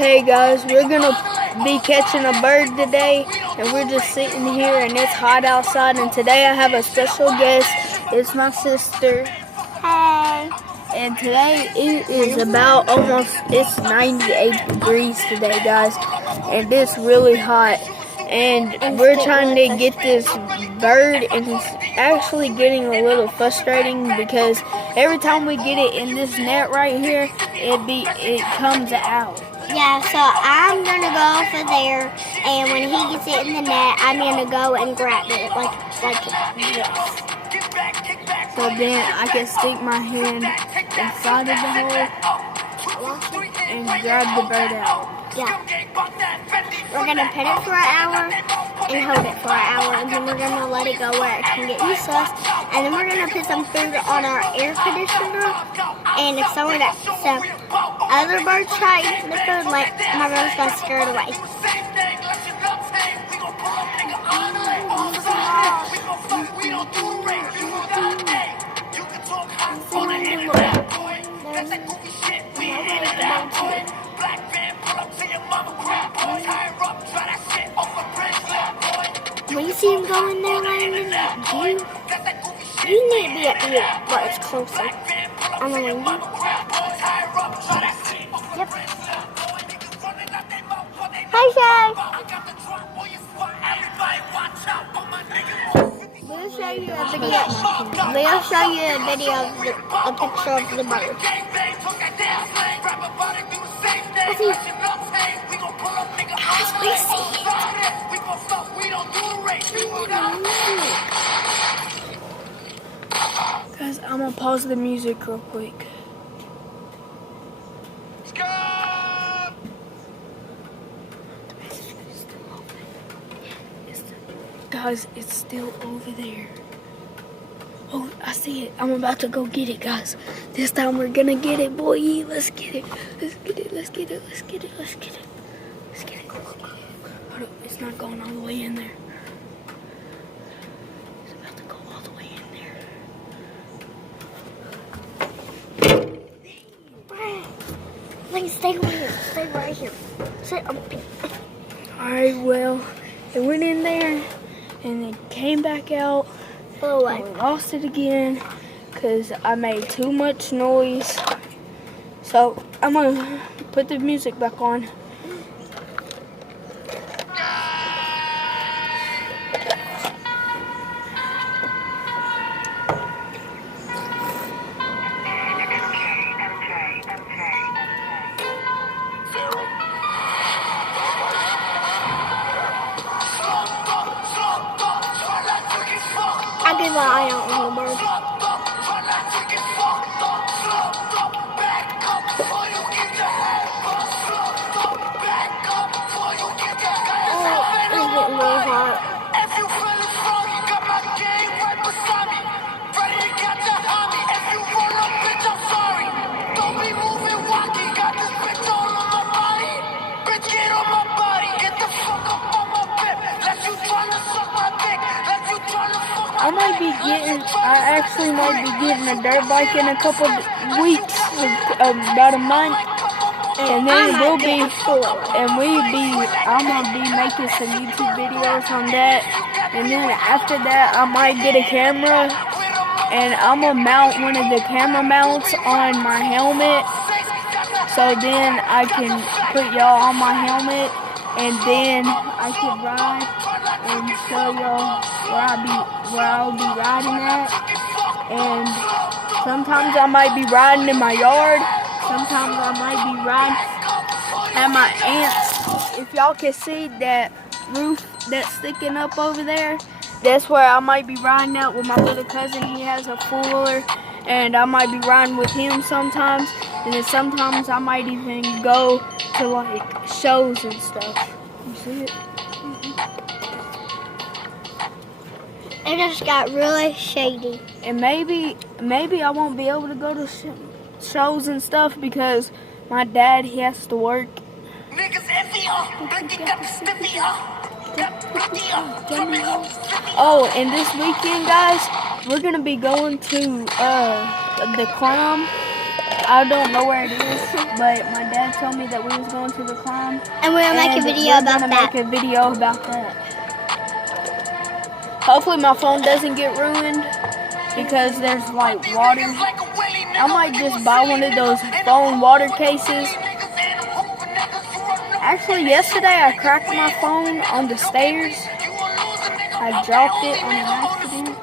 Hey guys, we're gonna be catching a bird today, and we're just sitting here and it's hot outside, and today I have a special guest. It's my sister. Hey. And today it is about it's 98 degrees today, guys, and it's really hot. And we're trying to get this bird, and it's actually getting a little frustrating because every time we get it in this net right here, it comes out. Yeah, so I'm gonna go over there, and when he gets it in the net, I'm gonna go and grab it like this. So then I can stick my hand inside of the hole and grab the bird out. Yeah. We're gonna pet it for an hour and hold it for an hour, and then we're gonna let it go where it can get used to us, and then we're gonna put some food on our air conditioner, and if some other birds try eating the food, like my brother's gonna scare it away. When you see him go in there, Landon, you need to be at the where it's closer. On the window. Yep. Hi, Shay. We'll show you a video. We'll show you a video of a picture of the bird. Guys, we see it. Guys, I'm gonna pause the music real quick. Guys, it's still over there. Oh, I see it. I'm about to go get it, guys. This time we're gonna get it, boy. Let's get it. Let's get it. Let's get it. Let's get it. Let's get it. Let's get it. Hold up. It's not going all the way in there. It's about to go all the way in there. Please stay here. Stay right here. Sit up here. Alright, well, it went in there and it came back out. Oh, I lost it again because I made too much noise. So I'm gonna put the music back on. I'll keep my eye out on the bird. Oh, it's getting really hot. I actually might be getting a dirt bike in a couple weeks, about a month, and then I'm gonna be making some YouTube videos on that, and then after that I might get a camera, and I'm gonna mount one of the camera mounts on my helmet, so then I can put y'all on my helmet, and then I can ride and show y'all where I'll be riding at. And sometimes I might be riding in my yard. Sometimes I might be riding at my aunt's. If y'all can see that roof that's sticking up over there, that's where I might be riding out with my little cousin. He has a four-wheeler, and I might be riding with him sometimes. And then sometimes I might even go to like shows and stuff. You see it? It just got really shady. And maybe I won't be able to go to shows and stuff because my dad, he has to work. Oh, and this weekend, guys, we're gonna be going to the Climb I don't know where it is, but my dad told me that we was going to the prom. And we're gonna make a video about that. Make a video about that. Hopefully my phone doesn't get ruined because there's like water. I might just buy one of those phone water cases. Actually, yesterday I cracked my phone on the stairs. I dropped it on an accident.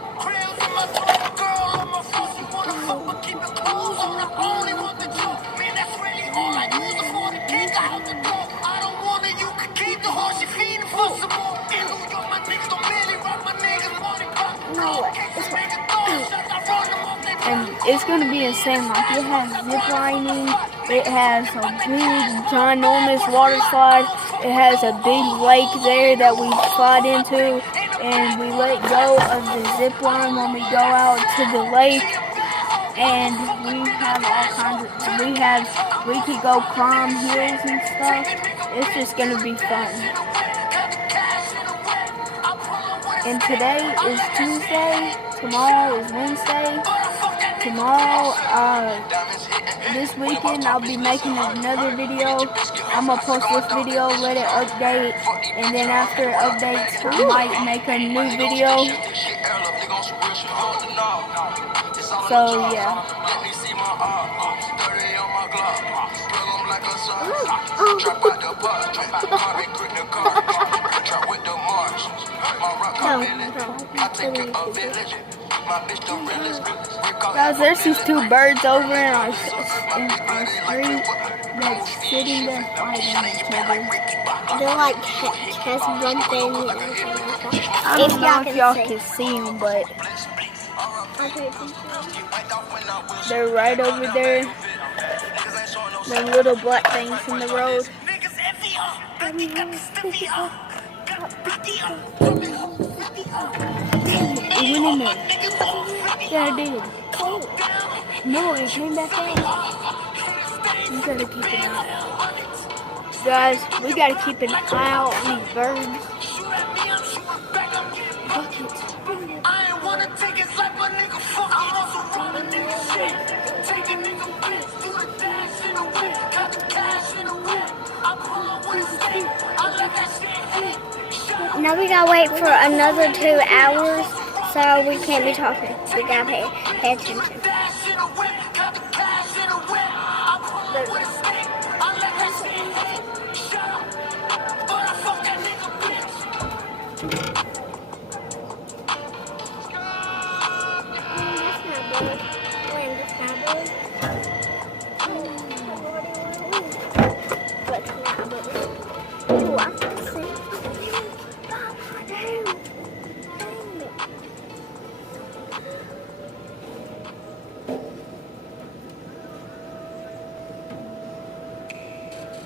And it's gonna be insane. Like, it has zip lining, it has a big ginormous water slide, it has a big lake there that we slide into, and we let go of the zip line when we go out to the lake. And we have all kinds of, we could go climb hills and stuff. It's just gonna be fun. And today is Tuesday, tomorrow is Wednesday. Tomorrow, this weekend, I'll be making another video. I'm gonna post this video, let it update, and then after it updates, I might make a new video. So, yeah. Guys, there's these two birds over in our street that's sitting there fighting each other. They're like chest bumping. I don't know if y'all can see them, but they're right over there. The little black things in the road. It went in there. Yeah, it did. No, it came back out. We gotta keep an eye out. Guys, we gotta keep an eye out on these birds. Buckets. Now we gotta wait for another 2 hours, so we can't be talking. We gotta pay attention.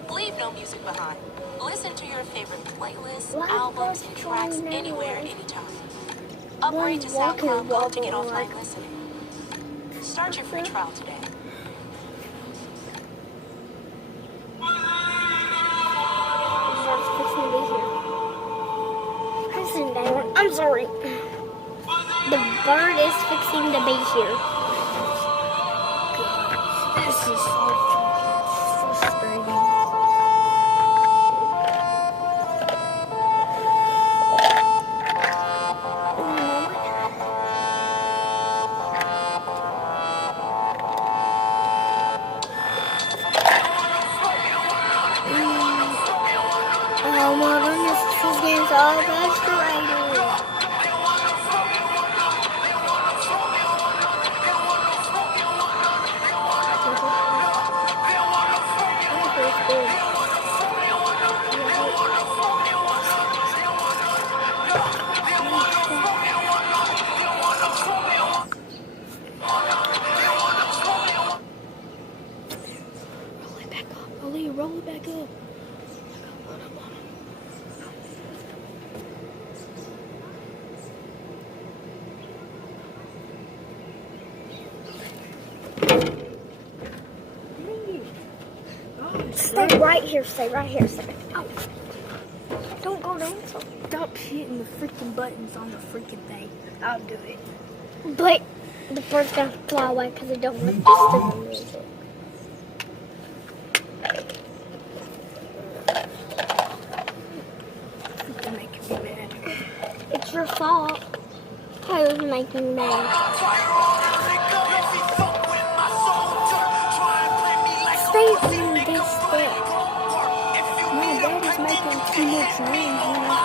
Leave no music behind. Listen to your favorite playlists, albums, and tracks anywhere, anytime. Upgrade to SoundCloud Gold to get offline listening. Start your free trial today. I'm sorry. The bird is fixing to be here. This is so frustrating. Oh my goodness, she's getting so frustrated. Roll it back up. Stay right here, stay right here, stay. Oh. Don't go down. Stop hitting the freaking buttons on the freaking thing. I'll do it. But the bird's gonna fly away because I don't want to disturb the music. your fault. Tyler's making bad. Stay on this step. My dad is making too much noise, you know.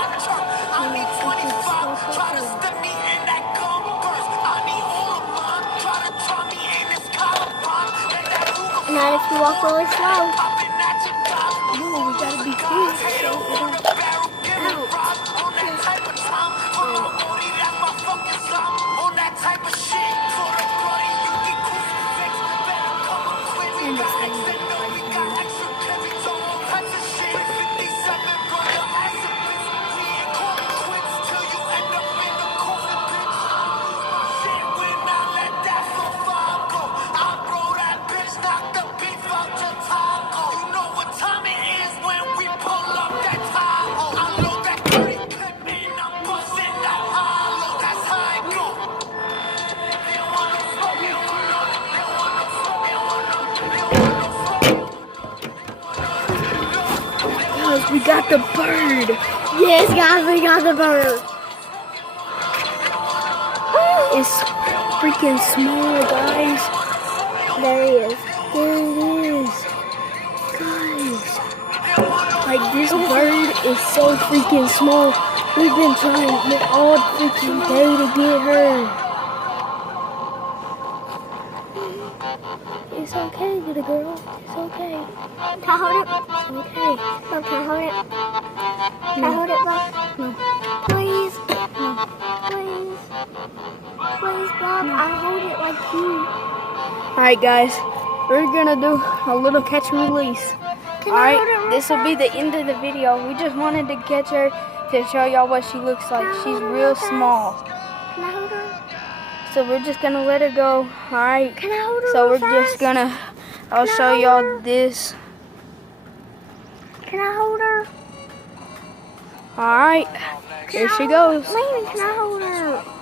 Not if you walk really slow. No, we gotta be quick so we don't. And it's guys, we got the bird. Yes, guys, we got the bird. It's freaking small, guys. There he is. There it is. Guys. Like, this bird is so freaking small. We've been trying all freaking day to get her. It's okay, little girl. It's okay. Can I hold it? It's okay. Bro, can I hold it? Can I hold it, bro? No. Please. Please. Please, Bob. I'll hold it like you. Alright, guys. We're gonna do a little catch and release. Can I hold it Alright, real this will be fast? the end of the video. We just wanted to catch her to show y'all what she looks like. She's real small. Can I hold her? So we're just gonna let her go. Alright. Can I hold her So real we're just fast? gonna, I'll Can I show hold y'all her? this. Can I hold her? Alright. Here she goes. Maybe can I hold her?